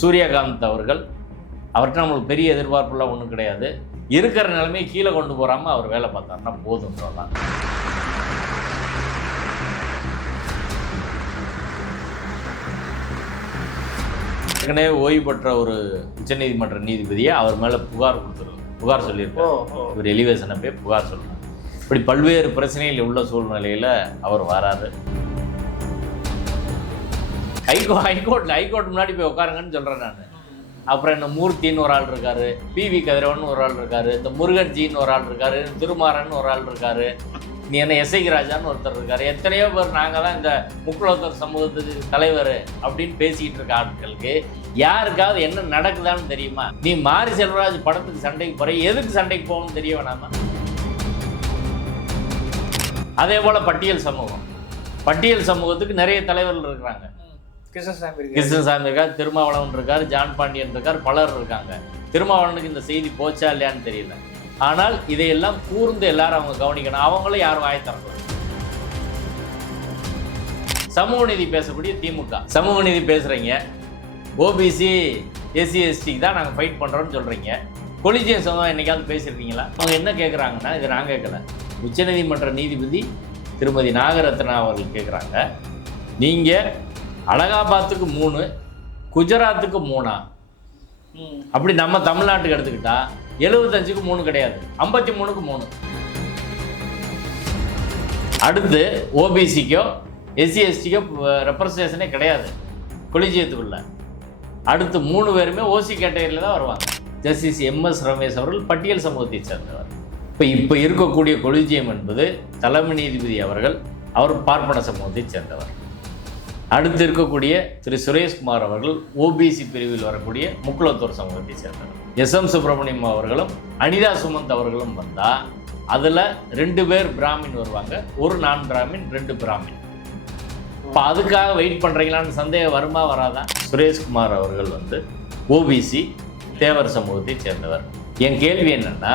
சூரியகாந்த் அவர்கிட்ட நம்மளுக்கு பெரிய எதிர்பார்ப்புலாம் ஒன்றும் கிடையாது. இருக்கிற நிலைமையை கீழே கொண்டு போகாமல் அவர் வேலை பார்த்தாருன்னா போதும் சொல்லலாம். ஏற்கனவே ஓய்வு பெற்ற ஒரு உச்சநீதிமன்ற நீதிபதியை அவர் மேலே புகார் சொல்லியிருக்காரு. இவர் எலிவேஷனை போய் புகார் சொல்கிறார். இப்படி பல்வேறு பிரச்சனைகள் உள்ள சூழ்நிலையில் அவர் வராரு. ஹைகோர்ட் முன்னாடி போய் உட்காருங்கன்னு சொல்கிறேன் நான். அப்புறம் என்ன மூர்த்தின்னு ஒரு ஆள் இருக்காரு, பிவி கதிரவன் ஒரு ஆள் இருக்காரு, இந்த முருகன்ஜின்னு ஒரு ஆள் இருக்காரு, திருமாறன் ஒரு ஆள் இருக்காரு, நீ என்ன எஸ்ஐ ராஜான்னு ஒருத்தர் இருக்காரு. எத்தனையோ பேர் நாங்கள் தான் இந்த முக்குலத்தர் சமூகத்துக்கு தலைவர் அப்படின்னு பேசிக்கிட்டு இருக்க ஆட்களுக்கு யாருக்காவது என்ன நடக்குதான்னு தெரியுமா? நீ மாரி செல்வராஜ் படத்துக்கு சண்டைக்கு போற, எதுக்கு சண்டைக்கு போகணும்னு தெரிய வேணாமா? அதே போல பட்டியல் சமூகத்துக்கு நிறைய தலைவர்கள் இருக்கிறாங்க. கிருஷ்ணசாமி இருக்கார், திருமாவளவன் இருக்கார், ஜான் பாண்டியன் இருக்கார், பலர் இருக்காங்க. திருமாவளவனுக்கு இந்த செய்தி போச்சா இல்லையான்னு தெரியல. ஆனால் இதையெல்லாம் கூர்ந்து எல்லாரும் அவங்க கவனிக்கணும். அவங்களும் யாரும் வாயத்தரக்கூடாது. சமூக நீதி பேசக்கூடிய திமுக சமூக நீதி பேசுறீங்க, ஓபிசி எஸ்சி எஸ்டிக்கு தான் நாங்கள் ஃபைட் பண்ணுறோன்னு சொல்கிறீங்க. கொலிஜியம் சமூகம் என்னைக்காவது பேசியிருக்கீங்களா? அவங்க என்ன கேட்குறாங்கன்னா, இது நான் கேட்கல, உச்சநீதிமன்ற நீதிபதி திருமதி நாகரத்னா அவர்கள் கேட்குறாங்க, நீங்கள் அலகாபாத்துக்கு 3, குஜராத்துக்கு 3 அப்படி நம்ம தமிழ்நாட்டுக்கு எடுத்துக்கிட்டா 75க்கு 3 கிடையாது, 53க்கு 3. அடுத்து ஓபிசிக்கோ எஸ்சி எஸ்டிக்கோ ரெப்ரசன்டேஷனே கிடையாது கொலிஜியத்துக்குள்ள. அடுத்து 3 பேருமே ஓசி கேட்டகரியில் தான் வருவாங்க. ஜஸ்டிஸ் எம்எஸ் ரமேஷ் அவர்கள் பட்டியல் சமூகத்தை சேர்ந்தவர். இப்போ இருக்கக்கூடிய கொலிஜியம் என்பது தலைமை நீதிபதி அவர் பார்ப்பன சமூகத்தை சேர்ந்தவர். அடுத்து இருக்கக்கூடிய திரு சுரேஷ்குமார் அவர்கள் ஓபிசி பிரிவில் வரக்கூடிய முக்குலத்தோர் சமூகத்தை சேர்ந்தவர். எஸ்எம் சுப்பிரமணியம் அவர்களும் அனிதா சுமந்த் அவர்களும் வந்தால் அதில் 2 பேர் பிராமின் வருவாங்க, ஒரு நான் பிராமின், 2 பிராமின். இப்போ அதுக்காக வெயிட் பண்ணுறீங்களான்னு சந்தேகம் வருமா வராதான்? சுரேஷ்குமார் அவர்கள் ஓபிசி தேவர் சமூகத்தை சேர்ந்தவர். என் கேள்வி என்னென்னா,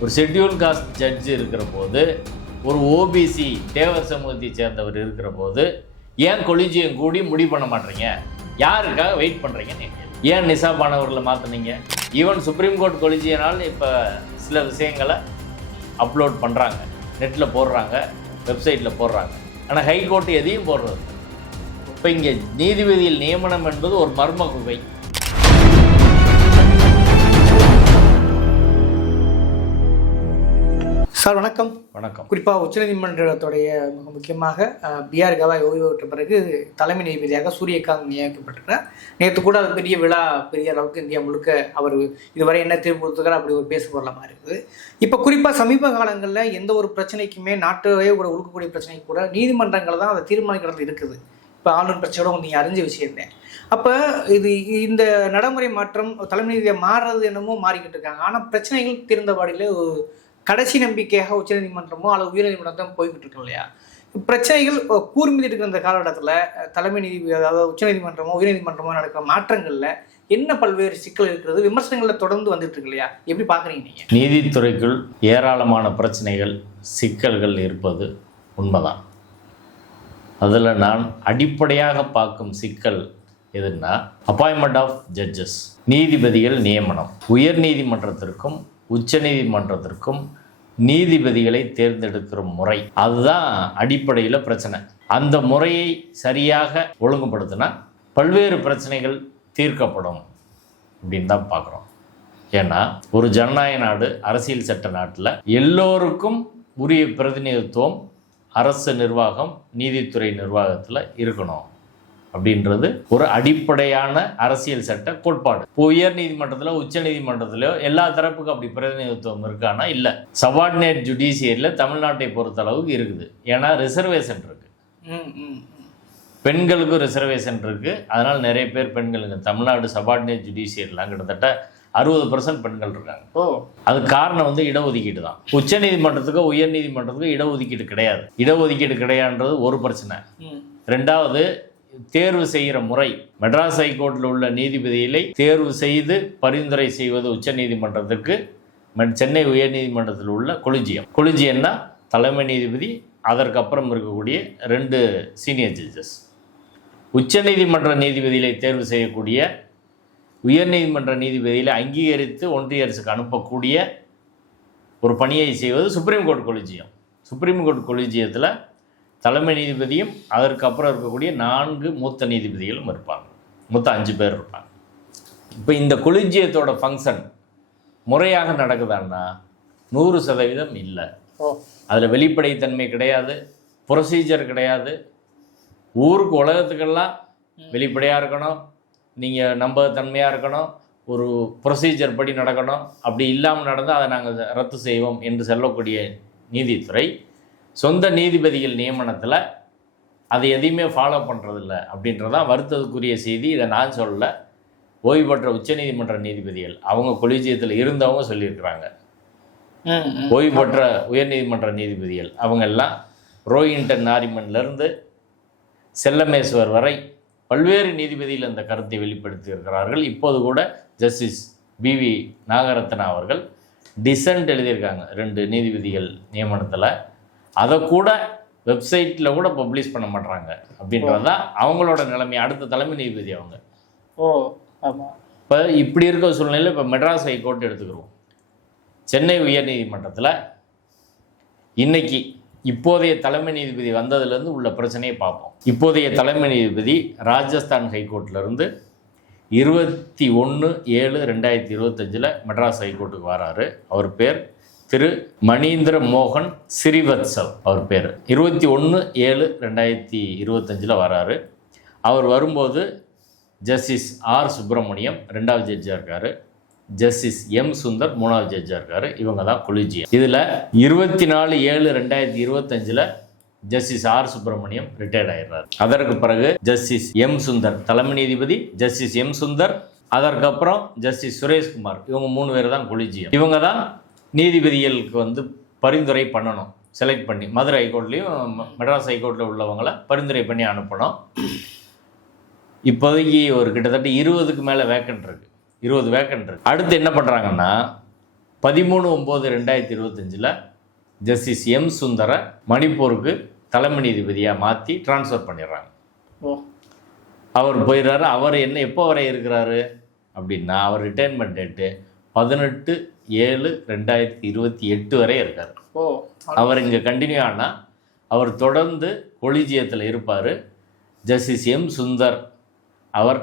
ஒரு ஷெட்யூல் காஸ்ட் ஜட்ஜு இருக்கிற போது, ஒரு ஓபிசி தேவர் சமூகத்தை சேர்ந்தவர் இருக்கிற போது ஏன் கொலிஜியம் கூடி முடிவு பண்ண மாட்டீங்க? யாருக்காக வெயிட் பண்ணுறீங்கன்னு ஏன் நிசாபானவர்களை மாற்றினீங்க? ஈவன் சுப்ரீம் கோர்ட் கொலிஜியனால் இப்போ சில விஷயங்களை அப்லோட் பண்ணுறாங்க, நெட்டில் போடுறாங்க, வெப்சைட்டில் போடுறாங்க. ஆனால் ஹைகோர்ட்டு எதையும் போடுறது. இப்போ இங்கே நீதிபதியில் நியமனம் என்பது ஒரு மர்ம குகை. சார் வணக்கம். வணக்கம். குறிப்பாக உச்சநீதிமன்றத்துடைய மிக முக்கியமாக பிஆர் கவாய் ஓய்வு பெற்ற பிறகு தலைமை நீதிபதியாக சூரியகாந்த் நியமிக்கப்பட்டிருக்கிறார். நேற்று கூட அது பெரிய விழா, பெரிய அளவுக்கு இந்தியா முழுக்க அவர் இதுவரை என்ன தீர்ப்பு கொடுத்துக்கிறார் அப்படி ஒரு பேச பொருளமாக இருக்குது. இப்போ குறிப்பாக சமீப காலங்களில் எந்த ஒரு பிரச்சனைக்குமே, நாட்டையே கூட உழுக்கக்கூடிய பிரச்சனைக்கு கூட நீதிமன்றங்கள் தான் அதை தீர்மானிக்கிறது இருக்குது. இப்போ ஆளுநர் பிரச்சனையோட நீங்கள் அறிஞ்ச விஷயந்தேன். அப்போ இந்த நடைமுறை மாற்றம் தலைமை நீதியாக மாறுறது என்னமோ மாறிக்கிட்டு இருக்காங்க. ஆனால் பிரச்சனைகள் தீர்ந்தபாடியில் கடைசி நம்பிக்கையாக உச்சநீதிமன்றமோ அல்லது உயர்நீதிமன்றம் போய்கிட்டு இருக்கோம் இல்லையா? பிரச்சனைகள் கூர்மிட்டு இருக்கிற அந்த காலகட்டத்தில் தலைமை நீதிபதி, அதாவது உச்சநீதிமன்றமோ உயர்நீதிமன்றமோ நடக்கிற மாற்றங்களில் என்ன பல்வேறு சிக்கல் இருக்கிறது, விமர்சனங்களில் தொடர்ந்து வந்துட்டு இருக்கு இல்லையா? எப்படி பார்க்குறீங்க நீங்கள்? நீதித்துறைக்குள் ஏராளமான பிரச்சனைகள், சிக்கல்கள் இருப்பது உண்மைதான். அதில் நான் அடிப்படையாக பார்க்கும் சிக்கல் எதுன்னா, அப்பாயின்மெண்ட் ஆஃப் ஜட்ஜஸ், நீதிபதிகள் நியமனம். உயர் நீதிமன்றத்திற்கும் உச்ச நீதிமன்றத்திற்கும் நீதிபதிகளை தேர்ந்தெடுக்கிற முறை, அதுதான் அடிப்படையில் பிரச்சனை. அந்த முறையை சரியாக ஒழுங்குபடுத்தினா பல்வேறு பிரச்சனைகள் தீர்க்கப்படும் அப்படின்னு தான் பார்க்குறோம். ஏன்னா ஒரு ஜனநாயக நாடு, அரசியல் சட்ட நாட்டில் எல்லோருக்கும் உரிய பிரதிநிதித்துவம் அரசு நிர்வாகம், நீதித்துறை நிர்வாகத்தில் இருக்கணும் அப்படின்றது ஒரு அடிப்படையான அரசியல் சட்ட கோட்பாடு. உயர் நீதிமன்றத்தில் உச்ச நீதிமன்றத்திலோ எல்லா தரப்புக்கும் அப்படி பிரதிநிதித்துவம் இருக்கானா? இல்லை. சபார்டினேட் ஜுடிஷியரியில் தமிழ்நாட்டை பொறுத்த அளவுக்கு இருக்குது. ஏன்னா ரிசர்வேஷன் இருக்கு, பெண்களுக்கும் ரிசர்வேஷன் இருக்கு. அதனால் நிறைய பேர் பெண்களுக்கு தமிழ்நாடு சபார்டினேட் ஜுடிஷியரிலாம் கிட்டத்தட்ட 60% பெண்கள் இருக்காங்க. அது காரணம் இடஒதுக்கீடு தான். உச்ச நீதிமன்றத்துக்கோ உயர் நீதிமன்றத்துக்கோ இடஒதுக்கீடு கிடையாது. இடஒதுக்கீடு கிடையாதுன்றது ஒரு பிரச்சனை. ரெண்டாவது, தேர்வு செய்கிற முறை. மெட்ராஸ் ஹைகோர்ட்டில் உள்ள நீதிபதிகளை தேர்வு செய்து பரிந்துரை செய்வது உச்ச நீதிமன்றத்திற்கு, சென்னை உயர் நீதிமன்றத்தில் உள்ள கொலிஜியம்னா தலைமை நீதிபதி, அதற்கப்புறம் இருக்கக்கூடிய 2 சீனியர் ஜட்ஜஸ். உச்ச நீதிமன்ற நீதிபதிகளை தேர்வு செய்யக்கூடிய உயர்நீதிமன்ற நீதிபதியில் அங்கீகரித்து ஒன்றிய அரசுக்கு அனுப்பக்கூடிய ஒரு பணியை செய்வது supreme court collegium. Supreme court கொலிஜியத்தில் தலைமை நீதிபதியும் அதற்கப்புறம் இருக்கக்கூடிய 4 மூத்த நீதிபதிகளும் இருப்பாங்க. மொத்தம் 5 பேர் இருப்பாங்க. இப்போ இந்த கொலிஜியத்தோட ஃபங்க்ஷன் முறையாக நடக்குதான்னா 100% இல்லை. அதில் வெளிப்படைத்தன்மை கிடையாது, ப்ரொசீஜர் கிடையாது. ஊருக்கு உலகத்துக்கெல்லாம் வெளிப்படையாக இருக்கணும், நீங்கள் நம்பகத்தன்மையாக இருக்கணும், ஒரு ப்ரொசீஜர் படி நடக்கணும். அப்படி இல்லாமல் நடந்தால் அதை நாங்கள் ரத்து செய்வோம் என்று சொல்லக்கூடிய நீதித்துறை சொந்த நீதிபதிகள் நியமனத்தில் அதை எதையுமே ஃபாலோ பண்ணுறதில்ல அப்படின்றதான் வருத்தத்துக்குரிய செய்தி. இதை நான் சொல்லலை, ஓய்வு பெற்ற உச்சநீதிமன்ற நீதிபதிகள் அவங்க கொலிஜியத்தில் இருந்தவங்க சொல்லியிருக்கிறாங்க. ஓய்வு பெற்ற உயர்நீதிமன்ற நீதிபதிகள் அவங்க எல்லாம் ரோஹின்டன் நாரிமன்லேருந்து செல்லமேஸ்வர் வரை பல்வேறு நீதிபதிகள் அந்த கருத்தை வெளிப்படுத்தி இருக்கிறார்கள். இப்போது கூட ஜஸ்டிஸ் பிவி நாகரத்னா அவர்கள் டிசன்ட் எழுதியிருக்காங்க 2 நீதிபதிகள் நியமனத்தில். அதை கூட வெப்சைட்டில் கூட பப்ளிஷ் பண்ண மாட்டாங்க அப்படின்றது தான் அவங்களோட நிலைமை. அடுத்த தலைமை நீதிபதி அவங்க. ஆமாம். இப்போ இப்படி இருக்க சூழ்நிலையில் இப்போ மெட்ராஸ் ஹைகோர்ட் எடுத்துக்கிறோம். சென்னை உயர்நீதிமன்றத்தில் இன்னைக்கு இப்போதைய தலைமை நீதிபதி வந்ததுலேருந்து உள்ள பிரச்சனையை பார்ப்போம். இப்போதைய தலைமை நீதிபதி ராஜஸ்தான் ஹைகோர்ட்லேருந்து 21/7/2025 மெட்ராஸ் ஹைகோர்ட்டுக்கு வராரு. அவர் பேர் திரு மணீந்திர மோகன் ஸ்ரீவத்சவ். அவர் பேர் 21/7/2025 வராரு. அவர் வரும்போது ஜஸ்டிஸ் ஆர் சுப்பிரமணியம் 2வது ஜட்ஜாக இருக்கார், ஜஸ்டிஸ் எம் சுந்தர் 3வது ஜட்ஜாக இருக்கார். இவங்க தான் கொலிஜியம். இதில் 24/7/2025 ஜஸ்டிஸ் ஆர் சுப்பிரமணியம் ரிட்டையர்ட் ஆயிடுறாரு. அதற்கு பிறகு ஜஸ்டிஸ் எம் சுந்தர் தலைமை நீதிபதி, ஜஸ்டிஸ் எம் சுந்தர், அதற்கப்புறம் ஜஸ்டிஸ் சுரேஷ்குமார், இவங்க 3 பேர் தான் கொலிஜியம். இவங்க தான் நீதிபதிகளுக்கு பரிந்துரை பண்ணணும், செலக்ட் பண்ணி. மதுரை ஹைகோர்ட்லேயும் மெட்ராஸ் ஹைகோர்ட்டில் உள்ளவங்களை பரிந்துரை பண்ணி அனுப்பணும். இப்போதைக்கு ஒரு கிட்டத்தட்ட 20க்கு மேலே வேக்கன்ட் இருக்குது, 20 வேக்கன்ட் இருக்குது. அடுத்து என்ன பண்ணுறாங்கன்னா 13/9/2025 ஜஸ்டிஸ் எம் சுந்தரை மணிப்பூருக்கு தலைமை நீதிபதியாக மாற்றி ட்ரான்ஸ்ஃபர் பண்ணிடுறாங்க. அவர் போயிடுறாரு. அவர் எப்போ வரை இருக்கிறாரு அப்படின்னா அவர் ரிட்டைர்மெண்ட் டேட்டு 18/7/2028 வரை இருக்கார். அவர் இங்கே கண்டினியூ ஆனால் அவர் தொடர்ந்து கொலிஜியத்தில் இருப்பார். ஜஸ்டிஸ் எம் சுந்தர் அவர்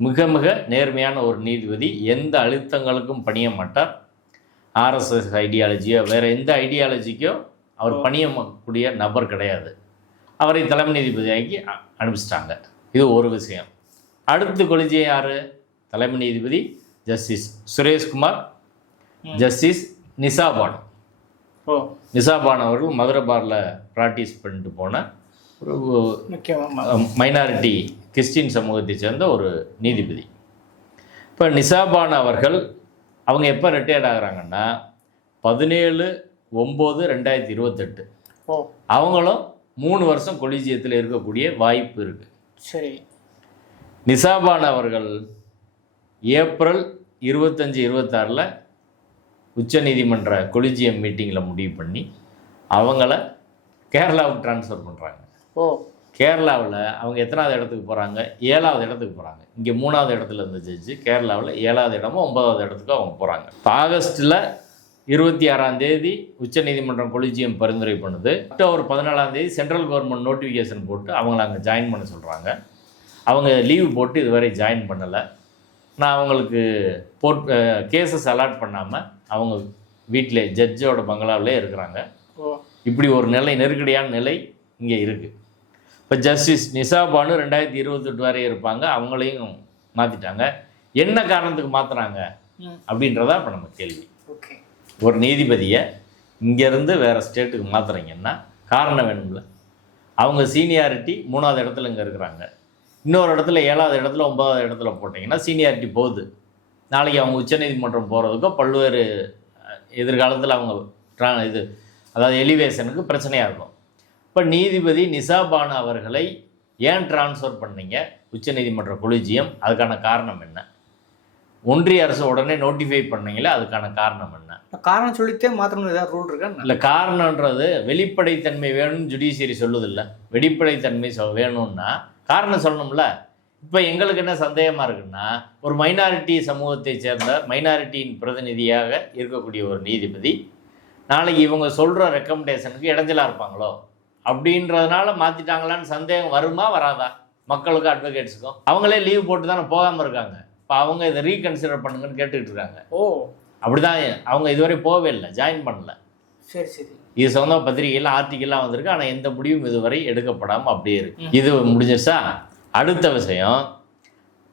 மிக மிக நேர்மையான ஒரு நீதிபதி, எந்த அழுத்தங்களுக்கும் பணிய மாட்டார். ஆர்எஸ்எஸ் ஐடியாலஜியோ வேறு எந்த ஐடியாலஜிக்கோ அவர் பணியக்கூடிய நபர் கிடையாது. அவரை தலைமை நீதிபதியாக்கி அனுப்பிச்சிட்டாங்க. இது ஒரு விஷயம். அடுத்து கொலிஜியம் யார்? தலைமை நீதிபதி ஜஸ்டிஸ் சுரேஷ்குமார், ஜஸ்டிஸ் நிசாபான். நிசாபான் அவர்கள் மதுரை பாரில் ப்ராக்டிஸ் பண்ணிட்டு போன ஒரு மைனாரிட்டி கிறிஸ்டின் சமூகத்தை சேர்ந்த ஒரு நீதிபதி. இப்போ நிசாபான் அவர்கள் அவங்க எப்போ ரிட்டையர்ட் ஆகுறாங்கன்னா 17/9/2028. அவங்களும் 3 வருஷம் கொலிஜியத்தில் இருக்கக்கூடிய வாய்ப்பு இருக்குது. சரி. நிசாபான் அவர்கள் ஏப்ரல் 25-26 உச்சநீதிமன்ற கொலிஜியம் மீட்டிங்கில் முடிவு பண்ணி அவங்கள கேரளாவுக்கு ட்ரான்ஸ்ஃபர் பண்ணுறாங்க. கேரளாவில் அவங்க எத்தனாவது இடத்துக்கு போகிறாங்க? 7வது இடத்துக்கு போகிறாங்க. இங்கே 3வது இடத்துல இருந்த ஜட்ஜு கேரளாவில் 7வது இடமோ 9வது இடத்துக்கும் அவங்க போகிறாங்க. ஆகஸ்ட்டில் 26ஆம் தேதி உச்சநீதிமன்றம் கொலிஜியம் பரிந்துரை பண்ணுது. அக்டோபர் 14ஆம் தேதி சென்ட்ரல் கவர்மெண்ட் நோட்டிஃபிகேஷன் போட்டு அவங்கள அங்கே ஜாயின் பண்ண சொல்கிறாங்க. அவங்க லீவு போட்டு இதுவரை ஜாயின் பண்ணலை. நான் அவங்களுக்கு கேசஸ் அலாட் பண்ணாமல் அவங்க வீட்டில் ஜட்ஜோட பங்களாவிலே இருக்கிறாங்க. இப்படி ஒரு நிலை, நெருக்கடியான நிலை இங்கே இருக்குது. இப்போ ஜஸ்டிஸ் நிசாபானு 2028 வரை இருப்பாங்க. அவங்களையும் மாற்றிட்டாங்க. என்ன காரணத்துக்கு மாற்றுறாங்க அப்படின்றதா இப்போ நம்ம கேள்வி. ஒரு நீதிபதியை இங்கேருந்து வேறு ஸ்டேட்டுக்கு மாற்றுறீங்கன்னா காரணம் வேணும்ல. அவங்க சீனியாரிட்டி 3வது இடத்துல இங்கே இருக்கிறாங்க. இன்னொரு இடத்துல 7வது இடத்துல 9வது இடத்துல போட்டிங்கன்னா சீனியாரிட்டி போகுது. நாளைக்கு அவங்க உச்சநீதிமன்றம் போகிறதுக்கோ பல்வேறு எதிர்காலத்தில் அவங்க அதாவது எலிவேஷனுக்கு பிரச்சனையாக இருக்கும். இப்போ நீதிபதி நிசாபானு அவர்களை ஏன் ட்ரான்ஸ்ஃபர் பண்ணீங்க உச்சநீதிமன்ற கொலிஜியம்? அதுக்கான காரணம் என்ன? ஒன்றிய அரசு உடனே நோட்டிஃபை பண்ணீங்களே, அதுக்கான காரணம் என்ன? காரணம் சொல்லித்தே மாத்திரம் ஏதாவது ரூல் இருக்கா? இல்லை, காரணன்றது வெளிப்படைத்தன்மை வேணும்னு ஜுடிஷியரி சொல்லுதில்ல. வெளிப்படைத்தன்மை வேணும்னா காரணம் சொல்லணும்ல. இப்போ எங்களுக்கு என்ன சந்தேகமாக இருக்குன்னா, ஒரு மைனாரிட்டி சமூகத்தை சேர்ந்த மைனாரிட்டியின் பிரதிநிதியாக இருக்கக்கூடிய ஒரு நீதிபதி நாளைக்கு இவங்க சொல்கிற ரெக்கமெண்டேஷனுக்கு இடைஞ்சலாக இருப்பாங்களோ அப்படின்றதுனால மாற்றிட்டாங்களான்னு சந்தேகம் வருமா வராதா? மக்களுக்கும் அட்வொகேட்ஸுக்கும் அவங்களே லீவ் போட்டு தானே போகாமல் இருக்காங்க. இப்போ அவங்க இதை ரீகன்சிடர் பண்ணுங்கன்னு கேட்டுக்கிட்டு இருக்காங்க. அப்படிதான் அவங்க இதுவரை போகவே இல்லை, ஜாயின் பண்ணல. சரி சரி. இது சொந்த பத்திரிகைலாம் ஆர்டிக்கல்லாம் வந்திருக்கு, ஆனால் எந்த முடிவும் இதுவரை எடுக்கப்படாமல் அப்படியே இருக்கு. இது முடிஞ்சிருச்சா? அடுத்த விஷயம்,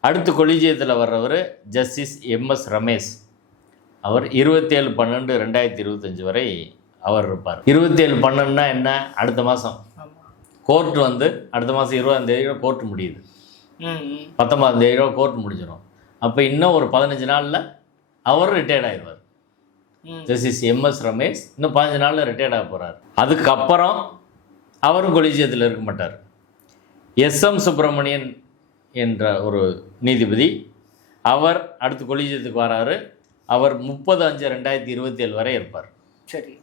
அடுத்த கொலிஜியத்தில் வர்றவர் ஜஸ்டிஸ் எம்எஸ் ரமேஷ். அவர் 27/12/2025 வரை அவர் இருப்பார். 27/12 என்ன? அடுத்த மாதம் கோர்ட் வந்து அடுத்த மாதம் 20ஆம் தேதி கோர்ட் முடியுது, 19ஆம் தேதி கோர்ட் முடிஞ்சிடும். அப்போ இன்னும் ஒரு 15 நாளில் அவர் ரிட்டையர்ட் ஆயிடுவார். ஜஸ்டிஸ் எம்எஸ் ரமேஷ் இன்னும் 15 நாளில் ரிட்டையர்ட் ஆக போகிறார். அதுக்கப்புறம் அவரும் கொலிஜியத்தில் இருக்க மாட்டார். எஸ்எம் சுப்பிரமணியன் என்ற ஒரு நீதிபதி, அவர் அடுத்து கொலிஜியத்துக்கு வராரு. அவர் 30/5/2027 வரை இருப்பார். சரி.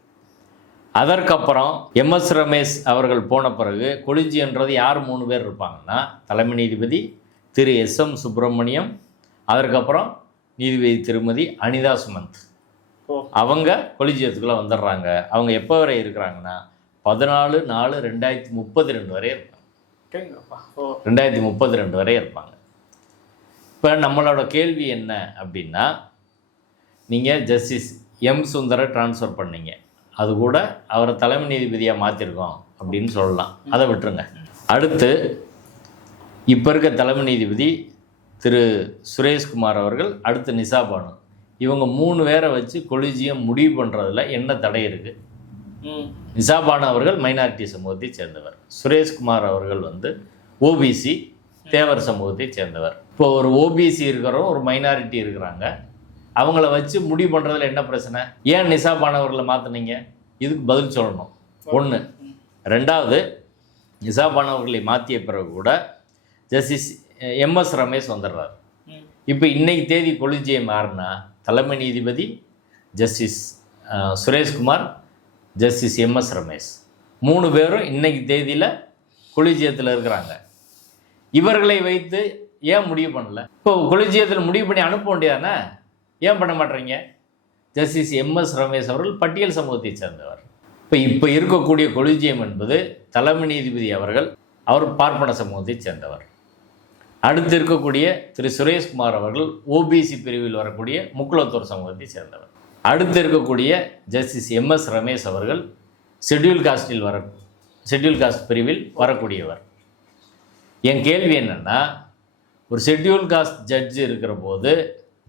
அதற்கப்புறம் எம்எஸ் ரமேஷ் அவர்கள் போன பிறகு கொலிஜியன்றது யார் 3 பேர் இருப்பாங்கன்னா, தலைமை நீதிபதி திரு எஸ்எம் சுப்பிரமணியம், அதற்கப்புறம் நீதிபதி திருமதி அனிதா சுமந்த். அவங்க கொலிஜியத்துக்குள்ளே வந்துடுறாங்க. அவங்க எப்போ வரை இருக்கிறாங்கன்னா 14/4/2032 வரை இருப்பாங்க. 2032 வரை இருப்பாங்க. இப்போ நம்மளோட கேள்வி என்ன அப்படின்னா, நீங்கள் ஜஸ்டிஸ் எம் சுந்தரை ட்ரான்ஸ்ஃபர் பண்ணீங்க, அது கூட அவரை தலைமை நீதிபதியாக மாற்றிருக்கோம் அப்படின்னு சொல்லலாம், அதை விட்டுருங்க. அடுத்து இப்போ இருக்க தலைமை நீதிபதி திரு சுரேஷ்குமார் அவர்கள், அடுத்து நிசா பானு, இவங்க 3 பேரை வச்சு கொலிஜியம் முடிவு பண்ணுறதுல என்ன தடை இருக்குது? நிசா பானு அவர்கள் மைனாரிட்டி சமூகத்தை சேர்ந்தவர், சுரேஷ்குமார் அவர்கள் வந்து ஓபிசி தேவர் சமூகத்தை சேர்ந்தவர். இப்போ ஒரு ஓபிசி இருக்கிறவங்க ஒரு மைனாரிட்டி இருக்கிறாங்க, அவங்கள வச்சு முடிவு பண்ணுறதுல என்ன பிரச்சனை? ஏன் நிசா பானு அவர்களை மாற்றினீங்க? இதுக்கு பதில் சொல்லணும். ஒன்று. ரெண்டாவது, நிசா பானு அவர்களை மாற்றிய பிறகு கூட ஜஸ்டிஸ் எம்எஸ் ரமேஷ் வந்துடுறார். இப்போ இன்னைக்கு தேதி கொலிஜியம் யாருன்னா, தலைமை நீதிபதி justice Sureshkumar, justice MS Ramesh, 3 பேரும் இன்னைக்கு தேதியில் கொலிஜியத்தில் இருக்கிறாங்க. இவர்களை வைத்து ஏன் முடிவு பண்ணல? இப்போ கொலிஜியத்தில் முடிவு பண்ணி அனுப்ப வேண்டியதானே, ஏன் பண்ண மாட்டேறீங்க? ஜஸ்டிஸ் எம்எஸ் ரமேஷ் அவர்கள் பட்டியல் சமூகத்தை சேர்ந்தவர். இப்போ இருக்கக்கூடிய கொலிஜியம் என்பது தலைமை நீதிபதி அவர் பார்ப்பன சமூகத்தை சேர்ந்தவர். அடுத்து இருக்கக்கூடிய திரு சுரேஷ்குமார் அவர்கள் ஓபிசி பிரிவில் வரக்கூடிய முக்குலத்தோர் சமூகத்தை சேர்ந்தவர். அடுத்து இருக்கக்கூடிய ஜஸ்டிஸ் எம்எஸ் ரமேஷ் அவர்கள் ஷெட்யூல் காஸ்ட் பிரிவில் வரக்கூடியவர். என் கேள்வி என்னென்னா, ஒரு ஷெட்யூல் காஸ்ட் ஜட்ஜு இருக்கிற போது,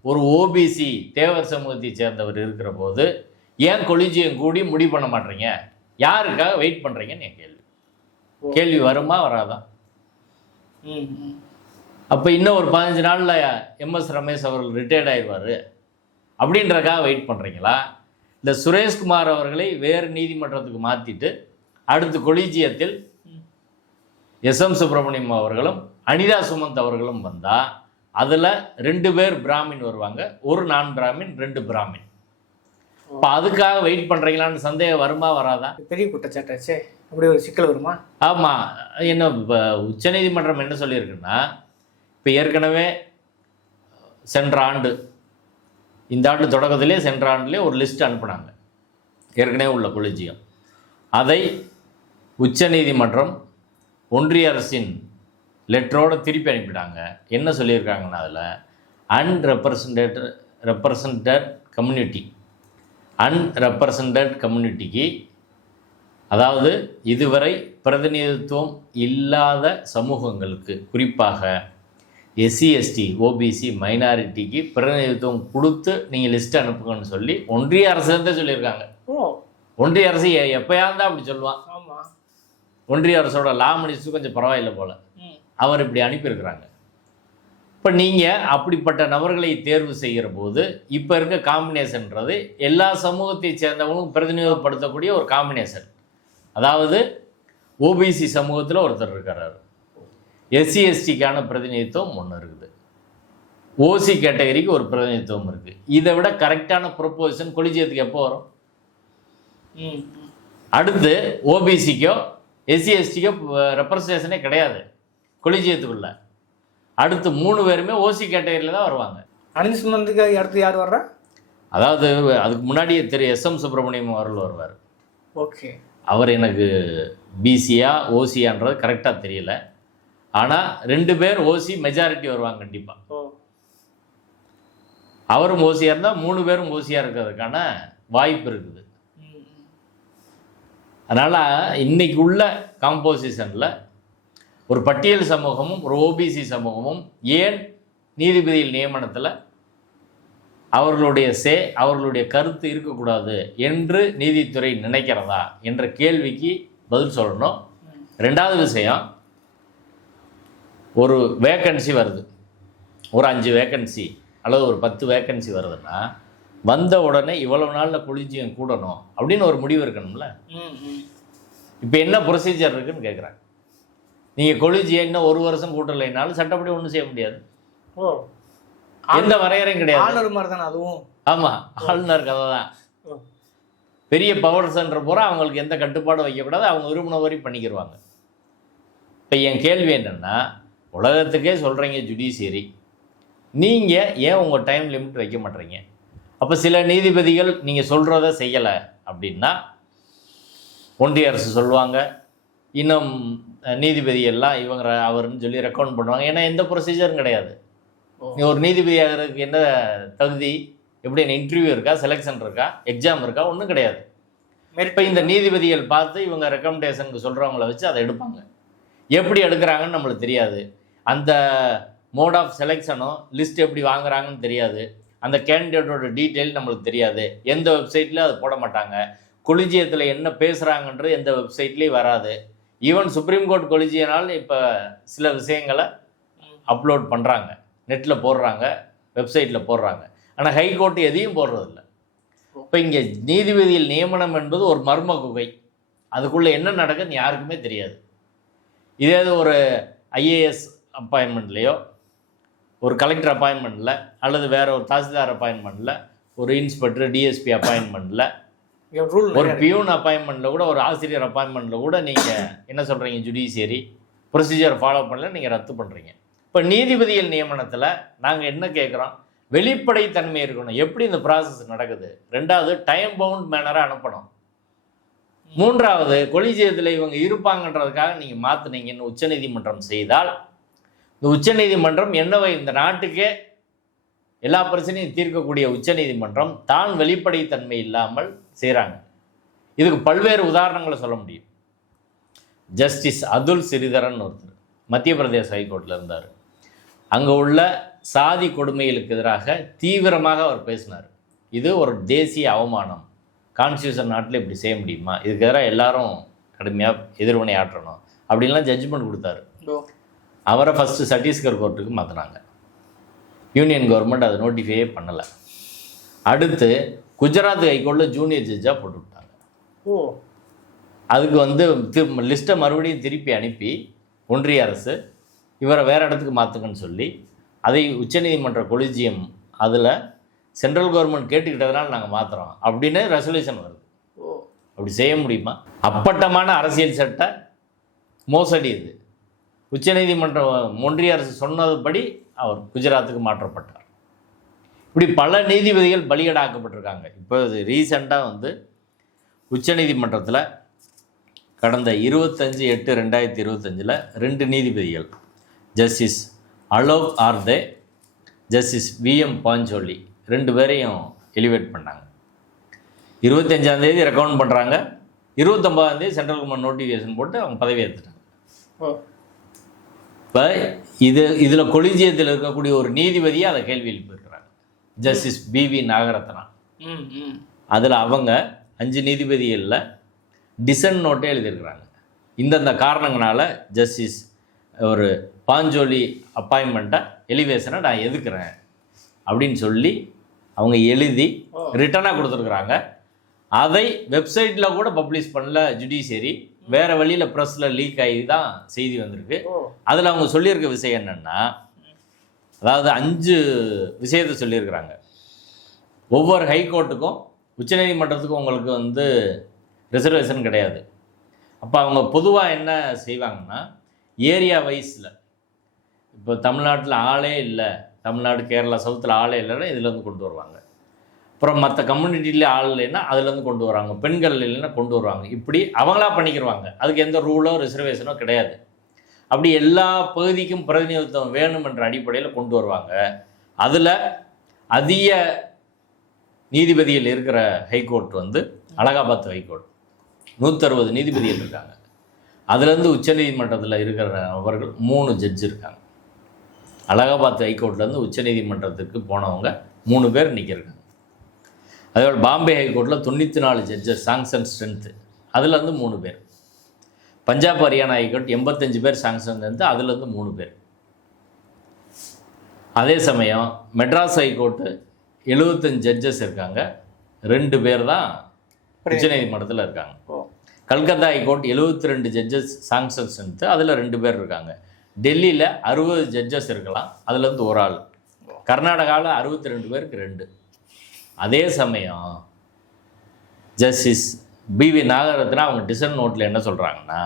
ஒரு ஓபிசி தேவர் சமூகத்தை சேர்ந்தவர் இருக்கிற போது ஏன் கொலிஜியம் கூடி முடிவு பண்ண மாட்டீங்க? யாருக்காக வெயிட் பண்ணுறீங்கன்னு என் கேள்வி வருமா வராதா? அப்போ இன்னும் ஒரு 15 நாளில் எம்எஸ் ரமேஷ் அவர்கள் ரிட்டையர்ட் ஆயிடுவார் அப்படின்றக்காக வெயிட் பண்ணுறீங்களா? இல்லை சுரேஷ்குமார் அவர்களை வேறு நீதிமன்றத்துக்கு மாற்றிட்டு அடுத்து கொலிஜியத்தில் எஸ்எம் சுப்பிரமணியம் அவர்களும் அனிதா சுமந்த் அவர்களும் வந்தால் அதில் 2 பேர் பிராமின் வருவாங்க, ஒரு நான் பிராமின், 2 பிராமின். இப்போ அதுக்காக வெயிட் பண்ணுறீங்களான்னு சந்தேகம் வருமா வராதா? பெரிய குற்றச்சாட்டாச்சே, அப்படி ஒரு சிக்கல் வருமா? ஆமாம். என்ன இப்போ உச்சநீதிமன்றம் என்ன சொல்லியிருக்குன்னா, இப்போ ஏற்கனவே சென்ற ஆண்டு, இந்த ஆண்டு தொடக்கத்திலே சென்ற ஆண்டுலேயே ஒரு லிஸ்ட் அனுப்புனாங்க ஏற்கனவே உள்ள கொலிஜியம். அதை உச்சநீதிமன்றம் ஒன்றிய அரசின் லெட்டரோடு திருப்பி அனுப்பிட்டாங்க. என்ன சொல்லியிருக்காங்கன்னா, அதில் அன்ரெப்ரசன்டட் கம்யூனிட்டிக்கு, அதாவது இதுவரை பிரதிநிதித்துவம் இல்லாத சமூகங்களுக்கு, குறிப்பாக எஸ்சி எஸ்டி ஓபிசி மைனாரிட்டிக்கு பிரதிநிதித்துவம் கொடுத்து நீங்கள் லிஸ்ட் அனுப்புங்கன்னு சொல்லி ஒன்றிய அரசு தான் சொல்லியிருக்காங்க. ஒன்றிய அரசு எப்போயாவது தான் அப்படி சொல்லுவான். ஒன்றிய அரசோட லா மினிஸ்டர் கொஞ்சம் பரவாயில்லை போல், அவர் இப்படி அனுப்பியிருக்கிறாங்க. இப்போ நீங்கள் அப்படிப்பட்ட நபர்களை தேர்வு செய்கிற போது இப்போ இருக்க காம்பினேஷன்றது எல்லா சமூகத்தை சேர்ந்தவங்களும் பிரதிநிதித்துவப்படுத்தக்கூடிய ஒரு காம்பினேஷன். அதாவது ஓபிசி சமூகத்தில் ஒருத்தர் இருக்கிறார், எஸ்சி எஸ்டிக்கான பிரதிநிதித்துவம் ஒன்று இருக்குது, ஓசி கேட்டகரிக்கு ஒரு பிரதிநிதித்துவம் இருக்குது. இதை விட கரெக்டான ப்ரொப்போசிஷன் கொலிஜியத்துக்கு எப்போ வரும்? அடுத்து ஓபிசிக்கோ எஸ்சி எஸ்டிக்கோ ரெப்ரசன்டேஷனே கிடையாது கொலிஜியத்துக்குள்ள. அடுத்து 3 பேருமே ஓசி கேட்டகரியில் தான் வருவாங்க. அனில் சுமந்துக்கு அடுத்து யார் வர்றா? அதாவது அதுக்கு முன்னாடியே எஸ்எம் சுப்பிரமணியம் அவர்கள் வருவார். ஓகே. அவர் எனக்கு பிசியா ஓசியான்றது கரெக்டாக தெரியல. ஆனால் 2 பேர் ஓசி மெஜாரிட்டி வருவாங்க கண்டிப்பாக. அவரும் ஓசியாக இருந்தால் 3 பேரும் ஓசியாக இருக்கிறதுக்கான வாய்ப்பு இருக்குது. அதனால் இன்னைக்கு உள்ள காம்போசிஷனில் ஒரு பட்டியல் சமூகமும் ஒரு ஓபிசி சமூகமும் ஏன் நீதிபதிகள் நியமனத்தில் அவர்களுடைய அவர்களுடைய கருத்து இருக்கக்கூடாது என்று நீதித்துறை நினைக்கிறதா என்ற கேள்விக்கு பதில் சொல்லணும். 2வது விஷயம், ஒரு வேக்கன்சி வருது, ஒரு 5 வேக்கன்சி அல்லது ஒரு 10 வேக்கன்சி வருதுன்னா வந்த உடனே இவ்வளவு நாளில் கொலிஜியம் கூடணும் அப்படின்னு ஒரு முடிவு இருக்கணும்ல. இப்போ என்ன ப்ரொசீஜர் இருக்குன்னு கேட்குறாங்க. நீங்கள் கொலிஜியம் இன்னும் 1 வருஷம் கூட்டலைனாலும் சட்டப்படி ஒன்றும் செய்ய முடியாது. எந்த வரையறையும் கிடையாது. ஆளுநர் மாதிரி தானே அதுவும். ஆமாம், ஆளுநர் கதை தான். பெரிய பவர் சென்டர் பூரா அவங்களுக்கு எந்த கட்டுப்பாடும் வைக்கக்கூடாது, அவங்க விரும்பின வரை பண்ணிக்கிடுவாங்க. இப்போ என் கேள்வி என்னென்னா, உலகத்துக்கே சொல்கிறீங்க ஜுடிஷியரி, நீங்கள் ஏன் உங்கள் டைம் லிமிட் வைக்க மாட்டீங்க? அப்போ சில நீதிபதிகள் நீங்கள் சொல்கிறத செய்யலை அப்படின்னா ஒன்றிய அரசு சொல்லுவாங்க, இன்னும் நீதிபதி எல்லாம் இவங்க அவருன்னு சொல்லி ரெக்கமெண்ட் பண்ணுவாங்க. ஏன்னா எந்த ப்ரொசீஜரும் கிடையாது. நீ ஒரு நீதிபதி ஆகிறதுக்கு என்ன தகுதி, எப்படி என்ன இன்டர்வியூ இருக்கா, செலெக்ஷன் இருக்கா, எக்ஸாம் இருக்கா, ஒன்றும் கிடையாது. இப்போ இந்த நீதிபதிகள் பார்த்து இவங்க ரெக்கமெண்டேஷனுக்கு சொல்கிறவங்கள வச்சு அதை எடுப்பாங்க. எப்படி எடுக்கிறாங்கன்னு நம்மளுக்கு தெரியாது. அந்த மோட் ஆஃப் செலெக்ஷனும் லிஸ்ட் எப்படி வாங்குறாங்கன்னு தெரியாது. அந்த கேண்டிடேட்டோட டீட்டெயில் நம்மளுக்கு தெரியாது. எந்த வெப்சைட்லேயும் அது போட மாட்டாங்க. கொலிஜியத்தில் என்ன பேசுகிறாங்கன்றது எந்த வெப்சைட்லேயும் வராது. ஈவன் சுப்ரீம் கோர்ட் கொலிஜியனால் இப்போ சில விஷயங்களை அப்லோட் பண்ணுறாங்க, நெட்டில் போடுறாங்க, வெப்சைட்டில் போடுறாங்க. ஆனால் ஹைகோர்ட் எதையும் போடுறதில்ல. இப்போ இங்கே நீதிபதிகள் நியமனம் என்பது ஒரு மர்ம குகை. அதுக்குள்ளே என்ன நடக்குதுன்னு யாருக்குமே தெரியாது. இதே ஒரு ஐஏஎஸ் அப்பாயின்மெண்ட்லேயோ, ஒரு கலெக்டர் அப்பாயின்மெண்ட்டில், அல்லது வேறு ஒரு தாசில்தார் அப்பாயின்மெண்ட்டில், ஒரு இன்ஸ்பெக்டர் டிஎஸ்பி அப்பாயின்மெண்ட்டில், ஒரு பியூன் அப்பாயின்மெண்ட்டில் கூட, ஒரு ஆசிரியர் அப்பாயின்மெண்ட்டில் கூட நீங்கள் என்ன சொல்கிறீங்க, ஜுடிஷியரி ப்ரொசீஜர் ஃபாலோ பண்ணல, நீங்கள் ரத்து பண்ணுறீங்க. இப்போ நீதிபதிகள் நியமனத்தில் நாங்கள் என்ன கேட்குறோம், வெளிப்படைத்தன்மை இருக்கணும். எப்படி இந்த ப்ராசஸ் நடக்குது. 2வது, டைம் பவுண்ட் மேனராக அனுப்பணும். 3வது, கொலிஜியத்தில் இவங்க இருப்பாங்கன்றதுக்காக நீங்கள் மாற்றினீங்கன்னு உச்சநீதிமன்றம் செய்தால், இந்த உச்சநீதிமன்றம் என்னவை இந்த நாட்டுக்கே எல்லா பிரச்சனையும் தீர்க்கக்கூடிய உச்சநீதிமன்றம் தான் வெளிப்படைத்தன்மை இல்லாமல் செய்கிறாங்க. இதுக்கு பல்வேறு உதாரணங்களை சொல்ல முடியும். ஜஸ்டிஸ் அதுல் சிறிதரன் ஒருத்தர் மத்திய பிரதேச ஹைகோர்ட்டில் இருந்தார். அங்கே உள்ள சாதி கொடுமைகளுக்கு எதிராக தீவிரமாக அவர் பேசினார். இது ஒரு தேசிய அவமானம், கான்ஸ்டியூஷன் நாட்டில் இப்படி செய்ய முடியுமா, இதுக்கு எதிராக எல்லாரும் கடுமையாக எதிர்வினை ஆற்றணும் அப்படின்லாம் ஜட்ஜ்மெண்ட் கொடுத்தாரு. அவரை ஃபஸ்ட்டு சத்தீஸ்கர் கோர்ட்டுக்கு மாற்றினாங்க. யூனியன் கவர்மெண்ட் அதை நோட்டிஃபையே பண்ணலை. அடுத்து குஜராத் ஹைகோர்ட்டில் ஜூனியர் ஜட்ஜாக போட்டு விட்டாங்க. அதுக்கு லிஸ்ட்டை மறுபடியும் திருப்பி அனுப்பி ஒன்றிய அரசு இவரை வேறு இடத்துக்கு மாற்றுங்கன்னு சொல்லி, அதை உச்சநீதிமன்ற கொலிஜியம் அதில் சென்ட்ரல் கவர்மெண்ட் கேட்டுக்கிட்டதுனால நாங்கள் மாற்றுறோம் அப்படின்னு ரெசல்யூஷன் வருது. அப்படி செய்ய முடியுமா? அப்பட்டமான அரசியல் சட்ட மோசடி இது. உச்சநீதிமன்றம் ஒன்றிய அரசு சொன்னதுபடி அவர் குஜராத்துக்கு மாற்றப்பட்டார். இப்படி பல நீதிபதிகள் பலிகடாக்கப்பட்டிருக்காங்க. இப்போ ரீசெண்டாக உச்சநீதிமன்றத்தில் கடந்த 25/8/2025 2 நீதிபதிகள், justice Alok ஆர்தே, justice VM Pancholi 2 பேரையும் எலிவேட் பண்ணாங்க. 25ஆம் தேதி ரெக்கமெண்ட் பண்ணுறாங்க, 29ஆம் தேதி சென்ட்ரல் கவர்மெண்ட் நோட்டிஃபிகேஷன் போட்டு அவங்க பதவி ஏற்றுட்டாங்க. இப்போ இதில் கொலிஜியத்தில் இருக்கக்கூடிய ஒரு நீதிபதியை அதை கேள்வி எழுப்பியிருக்கிறாங்க, ஜஸ்டிஸ் BV நாகரத்னா. அதில் அவங்க 5 நீதிபதிகளில் டிசன்ட் நோட்டே எழுதியிருக்கிறாங்க. இந்தந்த காரணங்களால் ஜஸ்டிஸ் ஒரு பாஞ்சோலி அப்பாயின்மெண்ட்டை எலிவேஷனை நான் எதுக்குறேன் அப்படின்னு சொல்லி அவங்க எழுதி ரிட்டனாக கொடுத்துருக்குறாங்க. அதை வெப்சைட்டில் கூட பப்ளிஷ் பண்ணல ஜுடிஷியரி, வேறு வழியில் ப்ரெஸ்ஸில் லீக் ஆகி தான் செய்தி வந்திருக்கு. அதில் அவங்க சொல்லியிருக்க விஷயம் என்னென்னா, அதாவது 5 விஷயத்தை சொல்லியிருக்கிறாங்க. ஒவ்வொரு ஹைகோர்ட்டுக்கும் உச்சநீதிமன்றத்துக்கும் உங்களுக்கு ரிசர்வேஷன் கிடையாது. அப்போ அவங்க பொதுவாக என்ன செய்வாங்கன்னா, ஏரியா வைஸில் இப்போ தமிழ்நாட்டில் ஆளே இல்லை, தமிழ்நாடு கேரளா சவுத்தில் ஆளே இல்லைன்னா இதுலேருந்து கொண்டு வருவாங்க. அப்புறம் மற்ற கம்யூனிட்டியில் ஆள் இல்லைன்னா அதுலேருந்து கொண்டு வராங்க, பெண்கள் இல்லைன்னா கொண்டு வருவாங்க. இப்படி அவங்களா பண்ணிக்கிடுவாங்க. அதுக்கு எந்த ரூலோ ரிசர்வேஷனோ கிடையாது. அப்படி எல்லா பகுதிக்கும் பிரதிநிதித்துவம் வேணும் என்ற அடிப்படையில் கொண்டு வருவாங்க. அதில் அதிக நீதிபதிகள் இருக்கிற ஹைகோர்ட் வந்து அலகாபாத் ஹைகோர்ட். 160 நீதிபதிகள் இருக்காங்க. அதுலேருந்து உச்சநீதிமன்றத்தில் இருக்கிறவர்கள் 3 ஜட்ஜு இருக்காங்க. அலகாபாத் ஹைகோர்ட்லேருந்து உச்சநீதிமன்றத்துக்கு போனவங்க 3 பேர் இன்றைக்கி இருக்காங்க. அதோட பாம்பே ஹைகோர்ட்டில் 94 ஜட்ஜஸ் சாங்ஷன் ஸ்ட்ரென்த்து, அதுலேருந்து 3 பேர். பஞ்சாப் ஹரியானா ஹைகோர்ட் 85 பேர் சாங்ஷன் ஸ்ட்ரென்த்து, அதுலேருந்து 3 பேர். அதே சமயம் மெட்ராஸ் ஹைகோர்ட்டு 75 ஜட்ஜஸ் இருக்காங்க, 2 பேர் தான் உச்சநீதிமன்றத்தில் இருக்காங்க. Calcutta high court 72 judges sanction strength, அதில் 2 பேர் இருக்காங்க. டெல்லியில் 60 ஜட்ஜஸ் இருக்கலாம், அதுலேருந்து ஒரு ஆள். கர்நாடகாவில் 62 பேருக்கு 2. அதே சமயம் ஜஸ்டிஸ் பிவி நாகரத்னா அவங்க டிசன் நோட்டில் என்ன சொல்கிறாங்கன்னா,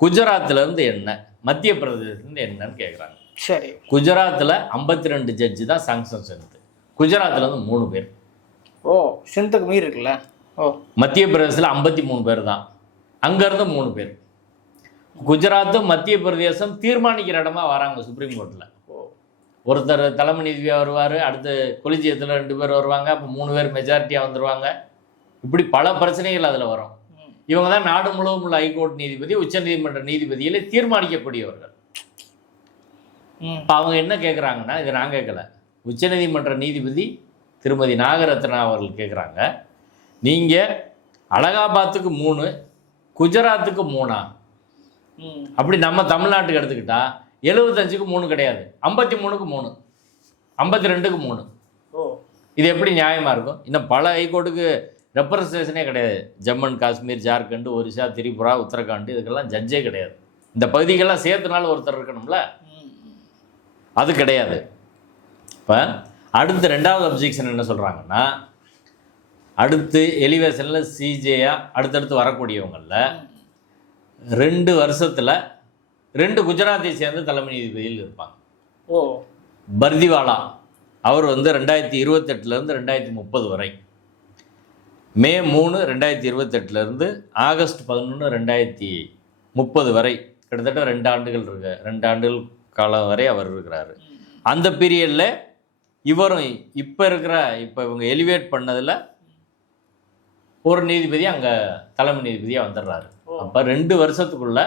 குஜராத்லேருந்து என்ன, மத்திய பிரதேசத்துலேருந்து என்னன்னு கேட்குறாங்க. சரி, குஜராத்தில் 52 ஜட்ஜு தான் சாங்ஷன் ஸ்ட்ரென்த்து, குஜராத்லேருந்து 3 பேர். ஓ, ஸ்ட்ரென்த்துக்கு மீறி இருக்குல்ல. ஓ, மத்திய பிரதேசத்தில் 53 பேர் தான், அங்கேருந்து 3 பேர். குஜராத்தும் மத்திய பிரதேசம் தீர்மானிக்கிற இடமா வராங்க சுப்ரீம் கோர்ட்டில். ஒருத்தர் தலைமை நீதிபதியாக வருவார், அடுத்து கொலிஜியத்தில் 2 பேர் வருவாங்க, அப்போ 3 பேர் மெஜாரிட்டியாக வந்துடுவாங்க. இப்படி பல பிரச்சனைகள் அதில் வரும். இவங்க தான் நாடு முழுவதும் உள்ள ஹைகோர்ட் நீதிபதி, உச்சநீதிமன்ற நீதிபதிகளை தீர்மானிக்கக்கூடியவர்கள். இப்போ அவங்க என்ன கேட்குறாங்கன்னா, இதை நான் கேட்கல, உச்சநீதிமன்ற நீதிபதி திருமதி நாகரத்னா அவர்கள் கேட்குறாங்க, நீங்கள் அலகாபாத்துக்கு 3, குஜராத்துக்கு 3 அப்படி நம்ம தமிழ்நாட்டுக்கு எடுத்துக்கிட்டா 75க்கு 3 கிடையாது, 53க்கு 3, 52க்கு 3. இது எப்படி நியாயமாக இருக்கும்? இன்னும் பல ஹைகோர்ட்டுக்கு ரெப்ரசன்டேஷனே கிடையாது. ஜம்மு அண்ட் காஷ்மீர், ஜார்க்கண்ட், ஒரிசா, திரிபுரா, உத்தரகாண்ட், இதுக்கெல்லாம் ஜட்ஜே கிடையாது. இந்த பகுதிகள்லாம் சேர்த்துனாலும் ஒருத்தர் இருக்கணும்ல, அது கிடையாது. இப்போ அடுத்து 2வது அப்ஜெக்ஷன் என்ன சொல்கிறாங்கன்னா, அடுத்து எலிவேஷனில் சிஜேயாக அடுத்தடுத்து வரக்கூடியவங்களில் 2 வருஷத்தில் 2 குஜராத்தை சேர்ந்த தலைமை நீதிபதியில் இருப்பாங்க. பர்திவாலா அவர் வந்து 2028லேருந்து 2030 வரை, மே 3, 2028லேருந்து ஆகஸ்ட் 11, 2030 வரை, கிட்டத்தட்ட 2 ஆண்டுகள் இருக்கு. 2 ஆண்டுகள் காலம் வரை அவர் இருக்கிறாரு. அந்த பீரியடில் இவரும் இப்போ இவங்க எலிவேட் பண்ணதில் ஒரு நீதிபதி அங்கே தலைமை நீதிபதியாக வந்துடுறாரு. அப்போ 2 வருஷத்துக்குள்ள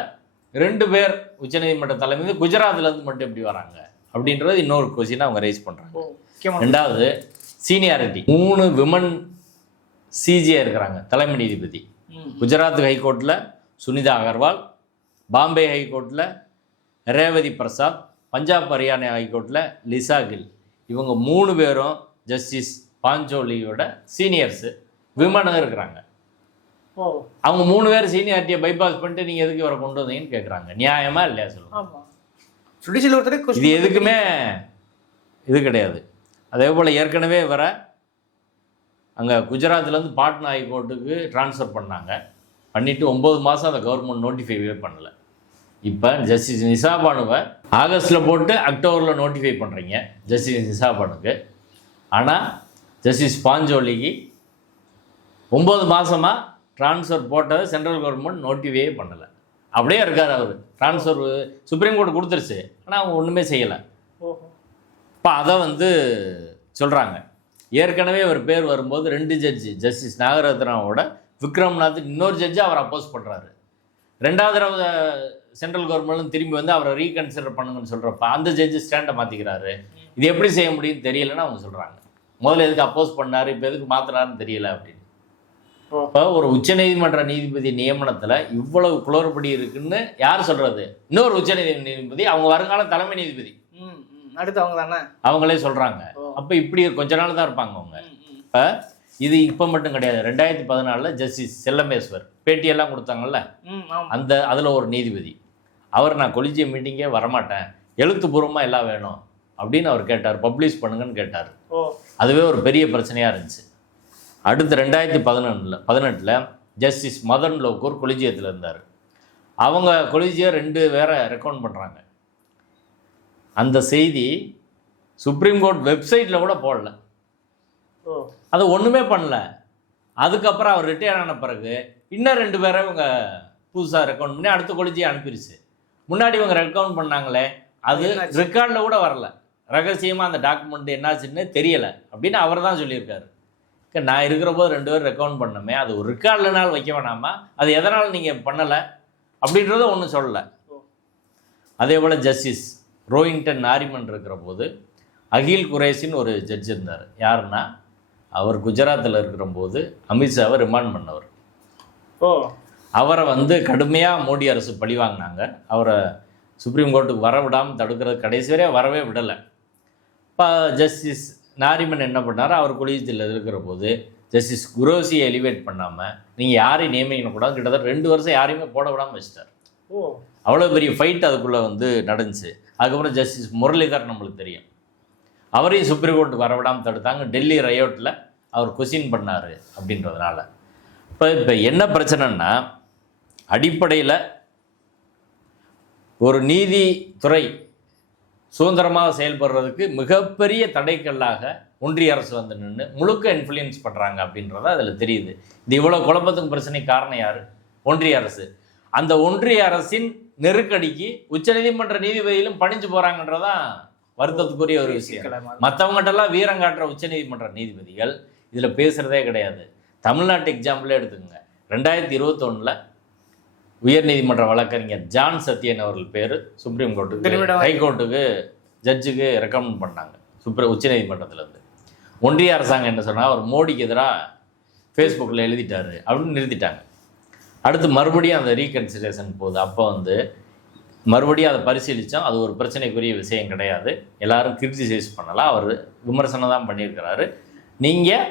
2 பேர் உச்சநீதிமன்ற தலைமை குஜராத்லேருந்து மட்டும் எப்படி வராங்க அப்படின்றது இன்னொரு கொஸ்டினை அவங்க ரைஸ் பண்ணுறாங்க. 2வது சீனியாரிட்டி. 3 விமன் சிஜே இருக்கிறாங்க தலைமை நீதிபதி. குஜராத் ஹைகோர்ட்டில் சுனிதா அகர்வால், பாம்பே ஹைகோர்ட்டில் ரேவதி பிரசாத், பஞ்சாப் ஹரியானா ஹைகோர்ட்டில் லிசா கில். இவங்க 3 பேரும் ஜஸ்டிஸ் பாஞ்சோலியோட சீனியர்ஸு, விமனாக இருக்கிறாங்க. அவங்க 3 பேர் சீனியாரிட்டியை பைபாஸ் பண்ணிட்டு நீங்கள் எதுக்கு இவரை கொண்டு வந்தீங்கன்னு கேட்குறாங்க. நியாயமாக இல்லையா சொல்லுங்கள்? இது எதுக்குமே இது கிடையாது. அதே போல் ஏற்கனவே வர அங்கே குஜராத்லேருந்து பாட்னா ஹைகோர்ட்டுக்கு ட்ரான்ஸ்ஃபர் பண்ணிவிட்டு 9 மாதம் அந்த கவர்மெண்ட் நோட்டிஃபைவே பண்ணலை. இப்போ ஜஸ்டிஸ் நிசாபானுவை ஆகஸ்ட்டில் போட்டு அக்டோபரில் நோட்டிஃபை பண்ணுறீங்க ஜஸ்டிஸ் நிசாபானுக்கு. ஆனால் ஜஸ்டிஸ் பாஞ்சோலிக்கு 9 மாதமாக ட்ரான்ஸ்ஃபர் போட்டதை சென்ட்ரல் கவர்மெண்ட் நோட்டிஃபையே பண்ணலை. அப்படியே இருக்கார் அவர். ட்ரான்ஸ்ஃபர் சுப்ரீம் கோர்ட் கொடுத்துருச்சு, ஆனால் அவங்க ஒன்றுமே செய்யலை. இப்போ அதை வந்து சொல்கிறாங்க. ஏற்கனவே அவர் பேர் வரும்போது 2 ஜட்ஜி, ஜஸ்டிஸ் நாகரத்னாவோட விக்ரம்நாத் இன்னொரு ஜட்ஜி அவர் அப்போஸ் பண்ணுறாரு. 2வது தடவை சென்ட்ரல் கவர்மெண்ட்லும் திரும்பி வந்து அவரை ரீகன்சிடர் பண்ணுங்கன்னு சொல்கிறப்ப அந்த ஜட்ஜி ஸ்டாண்டை மாற்றிக்கிறாரு. இது எப்படி செய்ய முடியும்னு தெரியலைன்னு அவங்க சொல்கிறாங்க. முதல்ல எதுக்கு அப்போஸ் பண்ணார், இப்போ எதுக்கு மாற்றினாருன்னு தெரியல அப்படின்னு. இப்போ ஒரு உச்சநீதிமன்ற நீதிபதி நியமனத்தில் இவ்வளவு குளறுபடி இருக்குன்னு யார் சொல்கிறது? இன்னொரு உச்சநீதிபதி, அவங்க வருங்கால தலைமை நீதிபதி, அடுத்து அவங்க தானே அவங்களே சொல்கிறாங்க. அப்போ இப்படி கொஞ்ச நாள் தான் இருப்பாங்க அவங்க. இப்போ இது இப்போ மட்டும் கிடையாது. 2014 ஜஸ்டிஸ் செல்லமேஸ்வர் பேட்டியெல்லாம் கொடுத்தாங்கல்ல, அதில் ஒரு நீதிபதி அவர், நான் கொலிஜியம் மீட்டிங்கே வரமாட்டேன், எழுத்துப்பூர்வமாக எல்லாம் வேணும் அப்படின்னு அவர் கேட்டார், பப்ளிஷ் பண்ணுங்கன்னு கேட்டார். அதுவே ஒரு பெரிய பிரச்சனையாக இருந்துச்சு. அடுத்து 2018 ஜஸ்டிஸ் மதன் லோகூர் கொலிஜியத்தில் இருந்தார். அவங்க கொலிஜியம் 2 வேற ரெக்கமெண்ட் பண்ணுறாங்க. அந்த செய்தி சுப்ரீம் கோர்ட் வெப்சைட்டில் கூட போடல. அது ஒன்றுமே பண்ணல. அதுக்கப்புறம் அவர் ரிட்டையர் ஆன பிறகு இன்னும் 2 பேரை இவங்க புதுசாக ரெக்கவுண்ட் பண்ணி அடுத்த கொலிஜியை அனுப்பிடுச்சு. முன்னாடி இவங்க ரெக்கவுண்ட் பண்ணாங்களே அது ரெக்கார்டில் கூட வரல. ரகசியமாக அந்த டாக்குமெண்ட் என்னாச்சுன்னு தெரியலை அப்படின்னு அவர் தான் சொல்லியிருக்காரு. நான் இருக்கிற போது 2 பேர் ரெக்கவுண்ட் பண்ணமே, அது ஒரு ரெக்கார்டில்னால் வைக்க வேணாமா, அது எதனால் நீங்கள் பண்ணலை அப்படின்றத ஒன்றும் சொல்லலை. அதே போல் ஜஸ்டிஸ் ரோஹிங்டன் நாரிமன் இருக்கிற போது அகில் குரேஷின்னு ஒரு ஜட்ஜ் இருந்தார். யாருன்னா அவர் குஜராத்தில் இருக்கிற போது அமித்ஷாவை ரிமாண்ட் பண்ணவர். அவரை கடுமையாக மோடி அரசு பழி வாங்கினாங்க. அவரை சுப்ரீம் கோர்ட்டுக்கு வர விடாமல் தடுக்கிறது கடைசி வரையே வரவே விடலை. இப்போ ஜஸ்டிஸ் நாரிமன் என்ன பண்ணார், அவர் கொலிஜியத்தில் இருக்கிற போது ஜஸ்டிஸ் குரோசியை எலிவேட் பண்ணாமல் நீங்கள் யாரையும் நியமிக்கக்கூடாது, கிட்டத்தட்ட 2 வருஷம் யாரையுமே போட விடாமல் வச்சிட்டார். அவ்வளோ பெரிய ஃபைட் அதுக்குள்ளே நடந்துச்சு. அதுக்கப்புறம் ஜஸ்டிஸ் முரளிதர் நம்மளுக்கு தெரியும், அவரையும் சுப்ரீம் கோர்ட்டுக்கு வரவிடாமல் தடுத்தாங்க. டெல்லி ரயோட்டில் அவர் கொஸ்டின் பண்ணார் அப்படின்றதுனால. இப்போ என்ன பிரச்சனைன்னா, அடிப்படையில் ஒரு நீதித்துறை சுதந்திரமாக செயல்படுறதுக்கு மிகப்பெரிய தடைக்கல்லாக ஒன்றிய அரசு நின்று முழுக்க இன்ஃப்ளூயன்ஸ் பண்ணுறாங்க அப்படின்றத அதில் தெரியுது. இது இவ்வளோ குழப்பத்துக்கு பிரச்சனைக்கு காரணம் யார்? ஒன்றிய அரசு. அந்த ஒன்றிய அரசின் நெருக்கடிக்கு உச்சநீதிமன்ற நீதிபதியிலும் பணிஞ்சு போகிறாங்கன்றதான் வருத்தத்துக்குரிய ஒரு விஷயம். மற்றவங்ககிட்டலாம் வீரம் காட்டுற உச்சநீதிமன்ற நீதிபதிகள் இதில் பேசுகிறதே கிடையாது. தமிழ்நாட்டு எக்ஸாம்பிளே எடுத்துக்கோங்க. 2021 உயர்நீதிமன்ற வழக்கறிஞர் ஜான் சத்யன் அவர்கள் பேர் சுப்ரீம் கோர்ட்டுக்கு ஹைகோர்ட்டுக்கு ஜட்ஜுக்கு ரெக்கமெண்ட் பண்ணாங்க உச்சநீதிமன்றத்திலேருந்து. ஒன்றிய அரசாங்கம் என்ன சொன்னால், அவர் மோடிக்கு எதிராக ஃபேஸ்புக்கில் எழுதிட்டார் அப்படின்னு நிறுத்திட்டாங்க. அடுத்து மறுபடியும் அந்த ரீகன்சிடரேஷன் போகுது. அப்போ மறுபடியும் அதை பரிசீலித்தோம். அது ஒரு பிரச்சனைக்குரிய விஷயம் கிடையாது, எல்லாரும் கிரிட்டிசைஸ் பண்ணலாம், அவர் விமர்சனம் தான் பண்ணியிருக்கிறாரு. நீங்கள்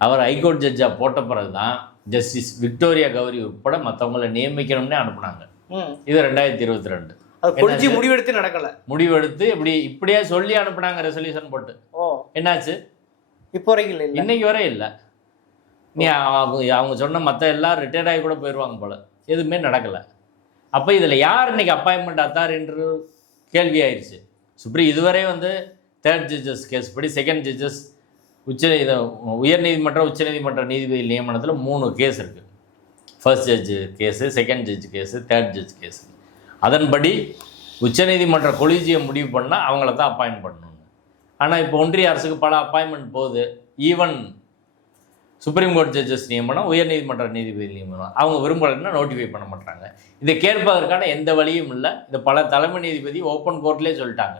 அவர் ஹைகோர்ட் ஜட்ஜாக போட்ட பிறகு தான் ஜஸ்டிஸ் விக்டோரியா கௌரி உட்பட மற்றவங்களை நியமிக்கணும்னே அனுப்புனாங்க. இது 2022 முடிவெடுத்து நடக்கலை. முடிவெடுத்து இப்படியே சொல்லி அனுப்புனாங்க, ரெசல்யூஷன் போட்டு. என்னாச்சு? இப்போ வரைக்கும் இல்லை, இன்னைக்கு வரை இல்லை. நீ அவங்க சொன்ன மற்ற எல்லாரும் ரிட்டையர்ட் ஆகி கூட போயிடுவாங்க போல், எதுவுமே நடக்கலை. அப்போ இதில் யார் இன்றைக்கி அப்பாயின்மெண்ட் அத்தாரின்ற கேள்வி ஆயிடுச்சு. இதுவரை 3rd ஜட்ஜஸ் கேஸ் படி 2nd ஜட்ஜஸ் உயர்நீதிமன்ற உச்சநீதிமன்ற நீதிபதி நியமனத்தில் 3 கேஸ் இருக்குது. 1st judge case, 2nd judge case, 3rd judge case. அதன்படி உச்சநீதிமன்ற கொலிஜியம் முடிவு பண்ணால் அவங்கள தான் அப்பாயின்ட் பண்ணணும். ஆனால் இப்போ ஒன்றிய அரசுக்கு பல அப்பாயின்மெண்ட் போகுது. ஈவன் சுப்ரீம் கோர்ட் ஜட்ஜஸ் நியமனம், உயர்நீதிமன்ற நீதிபதி நியமனம் அவங்க விரும்பலைன்னா நோட்டிஃபை பண்ண மாட்டாங்க. இதை கேட்பதற்கான எந்த வழியும் இல்லை. இந்த பல தலைமை நீதிபதி ஓப்பன் கோர்ட்லேயே சொல்லிட்டாங்க.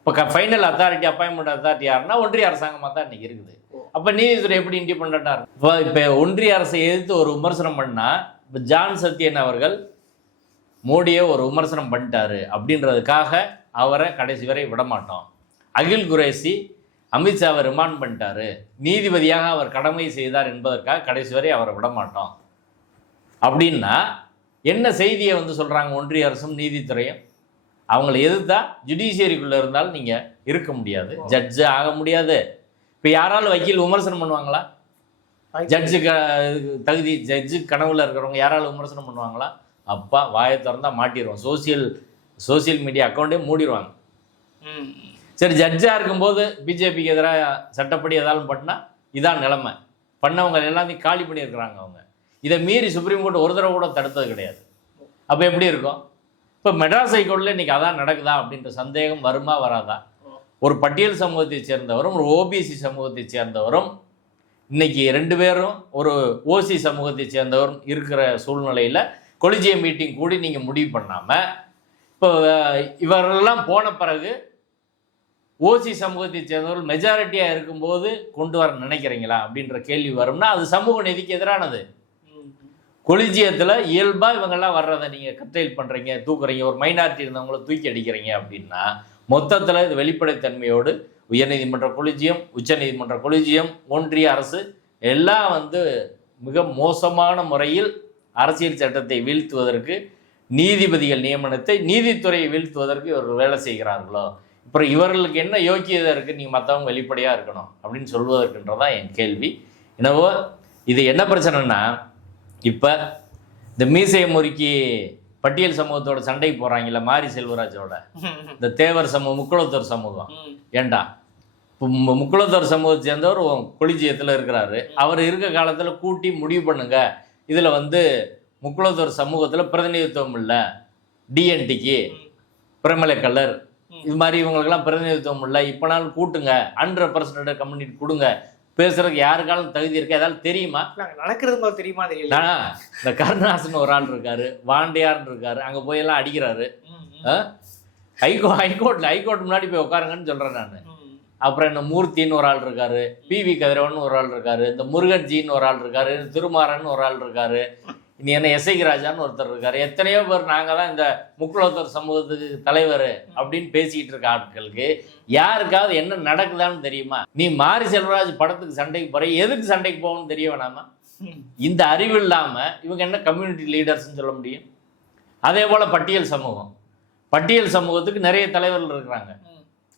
இப்போ ஃபைனல் அத்தாரிட்டி, அப்பாயின்மெண்ட் அத்தாரிட்டி யாருன்னா ஒன்றிய அரசாங்கமாக தான் இன்றைக்கி இருக்குது. அப்போ நீதித்துறை எப்படி இண்டிபெண்ட்டாக இருக்கும்? இப்போ ஒன்றிய அரசை எதிர்த்து ஒரு விமர்சனம் பண்ணால், இப்போ ஜான் சத்யன் அவர்கள் மோடியை ஒரு விமர்சனம் பண்ணிட்டாரு அப்படின்றதுக்காக அவரை கடைசி வரை விடமாட்டோம். அகில் குரேஷி அமித்ஷாவை ரிமாண்ட் பண்ணிட்டாரு, நீதிபதியாக அவர் கடமை செய்தார் என்பதற்காக கடைசி வரை அவரை விடமாட்டோம் அப்படின்னா என்ன செய்தியை சொல்கிறாங்க ஒன்றிய அரசும் நீதித்துறையும்? அவங்கள எதிர்த்தா ஜுடிஷியரிக்குள்ளே இருந்தாலும் நீங்கள் இருக்க முடியாது, ஜட்ஜு ஆக முடியாது. இப்போ யாராலும் வக்கீல் விமர்சனம் பண்ணுவாங்களா? ஜட்ஜு தகுதி, ஜட்ஜு கனவுல இருக்கிறவங்க யாராலும் விமர்சனம் பண்ணுவாங்களா? அப்பா வாயை திறந்தால் மாட்டிடுவோம், சோசியல் மீடியா அக்கௌண்ட்டே மூடிடுவாங்க. சரி, ஜட்ஜாக இருக்கும்போது பிஜேபிக்கு எதிராக சட்டப்படி ஏதாவது பண்ணால் இதான் நிலைமை. பண்ணவங்க எல்லாத்தையும் காலி பண்ணியிருக்கிறாங்க அவங்க. இதை மீறி சுப்ரீம் கோர்ட் ஒரு தடவை கூட தடுத்தது கிடையாது. அப்போ எப்படி இருக்கும்? இப்போ மெட்ராஸ் ஹைகோர்ட்டில் இன்றைக்கி அதான் நடக்குதா அப்படின்ற சந்தேகம் வருமா வராதா? ஒரு பட்டியல் சமூகத்தை சேர்ந்தவரும் ஒரு ஓபிசி சமூகத்தை சேர்ந்தவரும் இன்றைக்கி 2 பேரும் ஒரு ஓசி சமூகத்தை சேர்ந்தவரும் இருக்கிற சூழ்நிலையில் கொலிஜியம் மீட்டிங் கூடி நீங்கள் முடிவு பண்ணாமல், இப்போ இவரெல்லாம் போன பிறகு ஓசி சமூகத்தை சேர்ந்தவர்கள் மெஜாரிட்டியாக இருக்கும்போது கொண்டு வர நினைக்கிறீங்களா அப்படின்ற கேள்வி வரும்னா அது சமூக நீதிக்கு எதிரானது. கொலிஜியத்தில் இயல்பாக இவங்கெல்லாம் வர்றதை நீங்கள் கட்டைல் பண்ணுறீங்க, தூக்குறீங்க, ஒரு மைனாரிட்டி இருந்தவங்கள தூக்கி அடிக்கிறீங்க அப்படின்னா மொத்தத்தில் இது வெளிப்படைத்தன்மையோடு உயர்நீதிமன்ற கொலிஜியம், உச்சநீதிமன்ற கொலிஜியம், ஒன்றிய அரசு எல்லாம் மிக மோசமான முறையில் அரசியல் சட்டத்தை வீழ்த்துவதற்கு, நீதிபதிகள் நியமனத்தை, நீதித்துறையை வீழ்த்துவதற்கு இவர்கள் வேலை செய்கிறார்களோ? அப்புறம் இவர்களுக்கு என்ன யோக்கியதை இருக்குது நீங்கள் மற்றவங்க வெளிப்படையாக இருக்கணும் அப்படின்னு சொல்வதற்குன்றதான் என் கேள்வி. எனவே இது என்ன பிரச்சனைனா, இப்போ இந்த மீசையை முறுக்கி பட்டியல் சமூகத்தோட சண்டைக்கு போகிறாங்கல்ல மாரி செல்வராஜோட, இந்த தேவர் சமூகம் முக்குளத்தோர் சமூகம். ஏண்டா முக்குளத்தோர் சமூகத்தை சேர்ந்தவர் கொலிஜியத்தில் இருக்கிறாரு. அவர் இருக்க காலத்தில் கூட்டி முடிவு பண்ணுங்க, இதில் வந்து முக்குளத்தோர் சமூகத்தில் பிரதிநிதித்துவம் இல்லை, டிஎன்டிக்கு பிரமலை கலர் இது மாதிரி இவங்களுக்கெல்லாம் பிரதிநிதித்துவம் இல்லை, இப்போனாலும் கூட்டுங்க, அன்ரெப்ரசன்டேட்டிவ் கம்யூனிட்டி கொடுங்க, பேசுறதுக்கு யாருக்காலும் தகுதி இருக்கா, ஏதாவது தெரியுமா? நடக்கிறது தெரியுமா தெரியல. இந்த கருணாசன் ஒரு ஆள் இருக்காரு, வாண்டியார்னு இருக்காரு, அங்கே போய் எல்லாம் அடிக்கிறாரு. ஹைகோர்ட் முன்னாடி போய் உட்காருங்கன்னு சொல்கிறேன் நான். அப்புறம் என்ன மூர்த்தின்னு ஒரு ஆள் இருக்காரு, பிவி கதிரவன் ஒரு ஆள் இருக்காரு, இந்த முருகன்ஜின்னு ஒரு ஆள் இருக்காரு, திருமாறன் ஒரு ஆள் இருக்காரு, இனி என்ன எஸ்ஐ ராஜான்னு ஒருத்தர் இருக்காரு. எத்தனையோ பேர் நாங்கள் தான் இந்த முக்குளத்தோர் சமூகத்துக்கு தலைவர் அப்படின்னு பேசிக்கிட்டு இருக்க ஆட்களுக்கு யாருக்காவது என்ன நடக்குதான்னு தெரியுமா? நீ மாரி செல்வராஜ் படத்துக்கு சண்டைக்கு போற, எதுக்கு சண்டைக்கு போகணும்னு தெரிய வேணாமா? இந்த அறிவு இல்லாம இவங்க என்ன கம்யூனிட்டி லீடர்ஸ்ன்னு சொல்ல முடியும்? அதே போல பட்டியல் சமூகத்துக்கு நிறைய தலைவர்கள் இருக்கிறாங்க.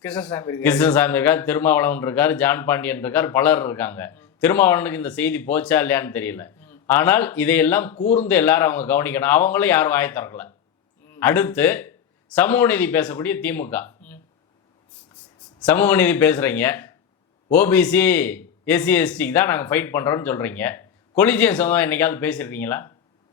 கிருஷ்ணசாமி இருக்கார், திருமாவளவன் இருக்கார், ஜான் பாண்டியன் இருக்கார், பலர் இருக்காங்க. திருமாவளவனுக்கு இந்த செய்தி போச்சா இல்லையான்னு தெரியல. ஆனால் இதையெல்லாம் கூர்ந்து எல்லாரும் அவங்க கவனிக்கணும். அவங்களும் யாரும் வாயை திறக்கல. அடுத்து சமூக நீதி பேசக்கூடிய திமுக, சமூக நீதி பேசுகிறீங்க, ஓபிசி எஸ்சி எஸ்டிக்கு தான் நாங்கள் ஃபைட் பண்ணுறோன்னு சொல்கிறீங்க. கொலிஜியம் சமூகம் என்னைக்காவது பேசியிருக்கீங்களா?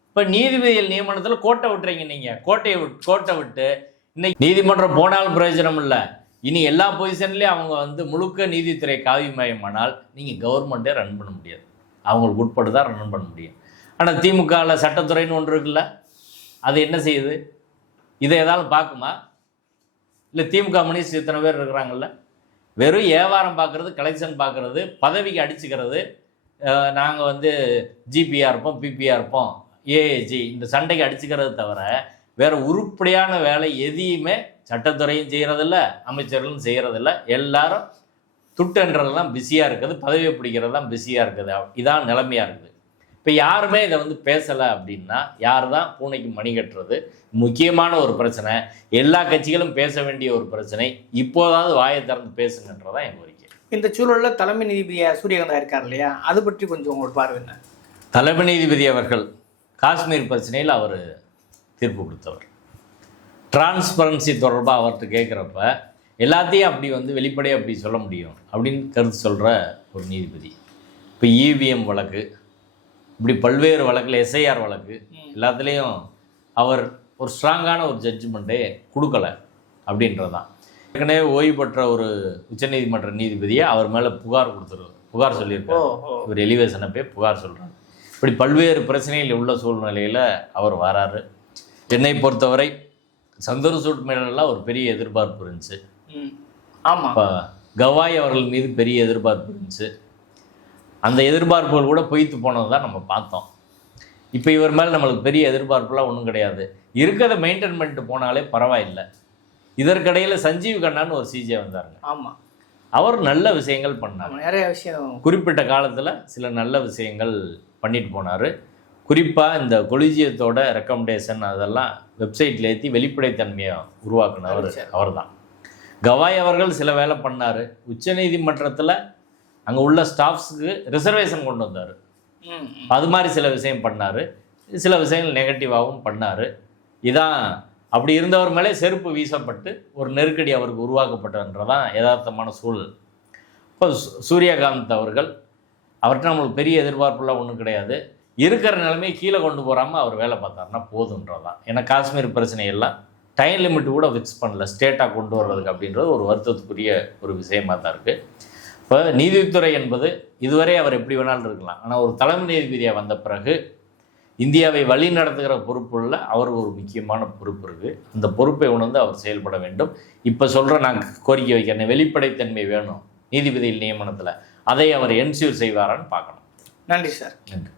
இப்போ நீதிபதிகள் நியமனத்தில் கோட்டை விட்டுறீங்க. நீங்கள் கோட்டை விட்டு இன்னைக்கு நீதிமன்றம் போனாலும் பிரயோஜனம் இல்லை. இனி எல்லா பொசிஷன்லேயும் அவங்க வந்து முழுக்க நீதித்துறை காவிமயமானால் நீங்கள் கவர்மெண்ட்டே ரன் பண்ண முடியாது. அவங்களுக்கு உட்பட்டு தான் ரன் பண்ண முடியும். ஆனால் திமுகவில் சட்டத்துறைன்னு ஒன்று இருக்குல்ல, அது என்ன செய்யுது? இதை ஏதாவது பார்க்குமா? இல்லை திமுக மினிஸ்டர் இத்தனை பேர் இருக்கிறாங்கல்ல, வெறும் வியாபாரம் பார்க்குறது, கலெக்ஷன் பார்க்குறது, பதவிக்கு அடிச்சுக்கிறது, நாங்கள் வந்து ஜிபியாக இருப்போம், பிபியாக இருப்போம், ஏஏஜி இந்த சண்டைக்கு அடிச்சுக்கிறது தவிர வேறு உருப்படியான வேலை எதையுமே சட்டத்துறையும் செய்கிறதில்ல, அமைச்சர்களும் செய்கிறதில்ல. எல்லாரும் துட்டுன்றதெல்லாம் பிஸியாக இருக்குது, பதவியை பிடிக்கிறது தான் பிஸியாக இருக்குது. இதான் நிலைமையாக இருக்குது. இப்போ யாருமே இதை வந்து பேசலை அப்படின்னா யார் தான் பூனைக்கு மணி கட்டுறது? முக்கியமான ஒரு பிரச்சனை, எல்லா கட்சிகளும் பேச வேண்டிய ஒரு பிரச்சனை. இப்போதாவது வாயை திறந்து பேசுங்கன்றதான் என் கோரிக்கை. இந்த சூழலில் தலைமை நீதிபதியாக சூரியகாந்தா இருக்கார் இல்லையா, அது பற்றி கொஞ்சம் உங்களோட பார்வை என்ன? தலைமை நீதிபதி அவர்கள் காஷ்மீர் பிரச்சனையில் அவர் தீர்ப்பு கொடுத்தவர். டிரான்ஸ்பரன்சி தொடர்பாக அவர்கிட்ட கேட்குறப்ப எல்லாத்தையும் அப்படி வந்து வெளிப்படையாக அப்படி சொல்ல முடியும் அப்படின்னு கருத்து சொல்கிற ஒரு நீதிபதி. இப்போ இவிஎம் வழக்கு, இப்படி பல்வேறு வழக்கில், எஸ்ஐஆர் வழக்கு, எல்லாத்துலேயும் அவர் ஒரு ஸ்ட்ராங்கான ஒரு ஜட்ஜ்மெண்ட்டே கொடுக்கலை அப்படின்றது தான். ஏற்கனவே ஓய்வு பெற்ற ஒரு உச்சநீதிமன்ற நீதிபதியை அவர் மேலே புகார் சொல்லியிருக்காரு. இவர் எலிவேஷனை போய் புகார் சொல்கிறார். இப்படி பல்வேறு பிரச்சனைகள் உள்ள சூழ்நிலையில் அவர் வராரு. என்னை பொறுத்தவரை சந்தோஷ் மேலெல்லாம் ஒரு பெரிய எதிர்பார்ப்பு இருந்துச்சு. ஆமாம், இப்போ கவாய் அவர்கள் மீது பெரிய எதிர்பார்ப்பு இருந்துச்சு. அந்த எதிர்பார்ப்புகள் கூட பொய்த்து போனது தான் நம்ம பார்த்தோம். இப்போ இவர் மேலே நம்மளுக்கு பெரிய எதிர்பார்ப்புலாம் ஒன்றும் கிடையாது. இருக்கிறத மெயின்டைன் பண்ணிட்டு போனாலே பரவாயில்லை. இதற்கிடையில் சஞ்சீவ் கண்ணான்னு ஒரு சிஜே வந்தாருங்க. ஆமாம், அவர் நல்ல விஷயங்கள் பண்ணார். நிறைய விஷயம் குறிப்பிட்ட காலத்தில் சில நல்ல விஷயங்கள் பண்ணிட்டு போனார். குறிப்பாக இந்த கொலிஜியத்தோட ரெக்கமெண்டேஷன் அதெல்லாம் வெப்சைட்டில் ஏற்றி வெளிப்படைத்தன்மையை உருவாக்குனவர் அவர் தான். கவாய் அவர்கள் சில வேலை பண்ணார். உச்சநீதிமன்றத்தில் அங்கே உள்ள ஸ்டாஃப்ஸுக்கு ரிசர்வேஷன் கொண்டு வந்தார். அது மாதிரி சில விஷயம் பண்ணார். சில விஷயங்கள் நெகட்டிவாகவும் பண்ணார். இதான் அப்படி இருந்தவர் மேலே செருப்பு வீசப்பட்டு ஒரு நெருக்கடி அவருக்கு உருவாக்கப்பட்டதுன்றதான் யதார்த்தமான சூழல். இப்போ சூரியகாந்த் அவர்கிட்ட நம்மளுக்கு பெரிய எதிர்பார்ப்புலாம் ஒன்றும் கிடையாது. இருக்கிற நிலைமையை கீழே கொண்டு போகாமல் அவர் வேலை பார்த்தாருன்னா போதுன்றதான். ஏன்னா காஷ்மீர் பிரச்சனையெல்லாம் டைம் லிமிட் கூட ஃபிக்ஸ் பண்ணல, ஸ்டேட்டாக கொண்டு வர்றதுக்கு அப்படின்றது ஒரு வருத்தத்துக்குரிய ஒரு விஷயமாக தான் இருக்குது. இப்போ நீதித்துறை என்பது இதுவரை அவர் எப்படி வேணாலும் இருக்கலாம். ஆனால் ஒரு தலைமை நீதிபதியாக வந்த பிறகு இந்தியாவை வழி நடத்துகிற பொறுப்புள்ள அவர் ஒரு முக்கியமான பொறுப்பு இருக்குது. அந்த பொறுப்பை உணர்ந்து அவர் செயல்பட வேண்டும். இப்போ சொல்கிற நான் கோரிக்கை வைக்கிறேன், வெளிப்படைத்தன்மை வேணும் நீதிபதிகள் நியமனத்தில். அதை அவர் என்ஷூர் செய்வாரான்னு பார்க்கணும். நன்றி சார். நன்றி.